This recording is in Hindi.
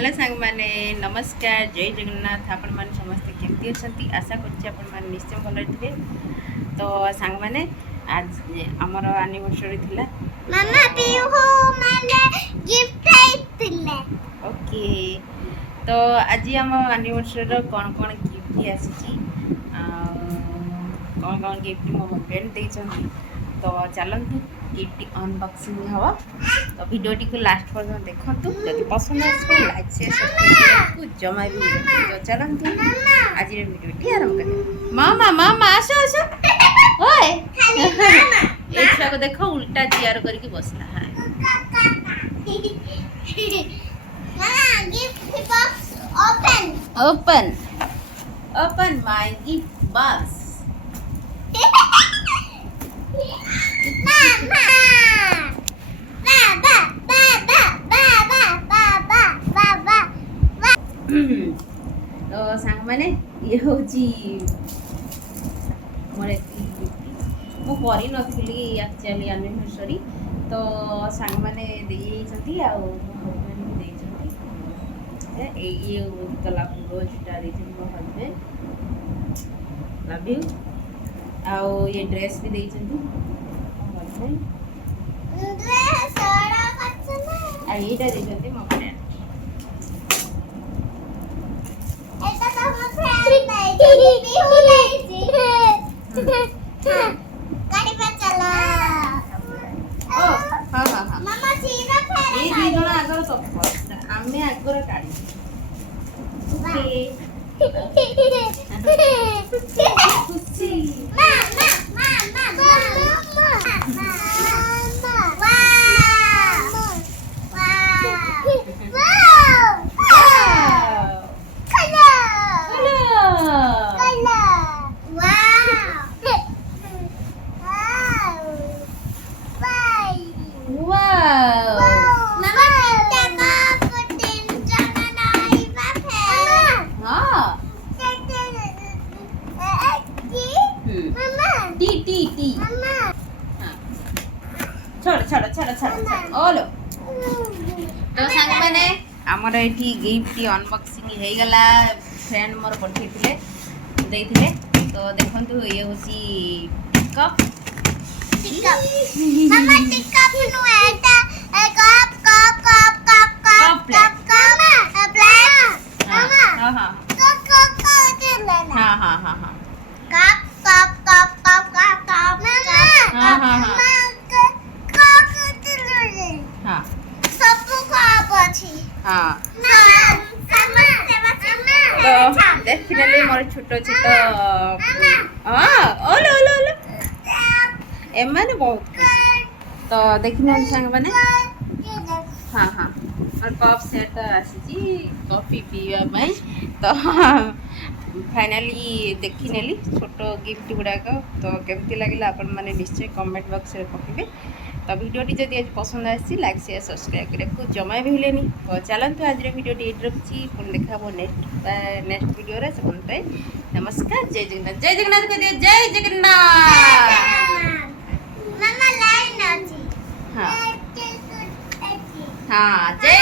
हेलो सांग माने नमस्कार जय जगन्नाथ आपण माने समस्त केमती अछंती आशा करछि आपण माने निश्चय भल थे। तो सांग माने आज हमर एनिवर्सरी थिला मामा पियू हो माने गिफ्ट आइतिले। ओके तो आज हम एनिवर्सरी रो कोन कोन गिफ्ट आसी कौन कौन गिफ्ट मो हस्बैंड देछंती। तो चलतु गिफ्ट अनबॉक्सिंग हवा। तो वीडियोटी को लास्ट पर्यंत देखंतु जदि पसंद आसो लाइक शेयर सब्सक्राइब को जमा भी भूलंतु। तो चलतु आज रे वीडियोटी आरंभ करिया। मामा मामा आसो आसो ओए ए छुआ को देखो उल्टा चेयर करके बसला। मामा gift box open open open my gift box. मामा बाबा बाबा बाबा बाबा बाबा। तो सांग माने ये होची मोर मु करी नथिली एक्चुअली एनिवर्सरी। तो सांग माने देई छथि आ हस्बैंड भी देई छथि ये गला रोजटा देई छथि मो हस्बैंड लव यू। आ ये ड्रेस भी देई छथि मो हस्बैंड ड्रेस ओडा कछना आ एटा देई छथि मो फ्रेंड। एटा तो मो फ्रेंड नहीं पिहू नहीं गाड़ी पे चला। ओ हां हां हां मामा सीरा फेरे ये दी जण आगर सब आमे आगर काढी ओके खुशी मामा मामा मामा छोड़ छोड़ छोड़ छोड़ ओलो। तो सांग माने हमर एठी गिफ्ट अनबॉक्सिंग हे गला फ्रेंड मोर पठेथिले देथिले। तो देखंतु ये होसी कप मामा टिक्का नु एटा cup cup cup cup cup cup cup black मामा हां हां कप दे लेना। हां हां हां हां cup cup cup cup cup cup मामा हां हां हां कप दे ले हां सब कप अछि हां। तो डेफिनेटली मोर छोटो छोटो हां ओलो ओलो ओलो एमाने बहुत खुश। तो देखिना सांग माने हाँ हाँ और कप सेट आसी कॉफी पीवा पाई। तो फाइनाली देखी नेली छोटो गिफ्ट गुड़ाक। तो केमती लगे आपण मैंने निश्चय कमेंट बॉक्स में कहे। तो वीडियोटी जब आज पसंद आसी लाइक शेयर सब्सक्राइब करने जमा भी भूलेनी। तो चलतु आज वीडियोटी ये रखी पुणी देखा नेक्स्ट वीडियो रे से नमस्कार जय जगन्नाथ जय जगन्नाथ कह दियो जय जगन्नाथ। मामा लाइन अछि हाँ हाँ हाँ जय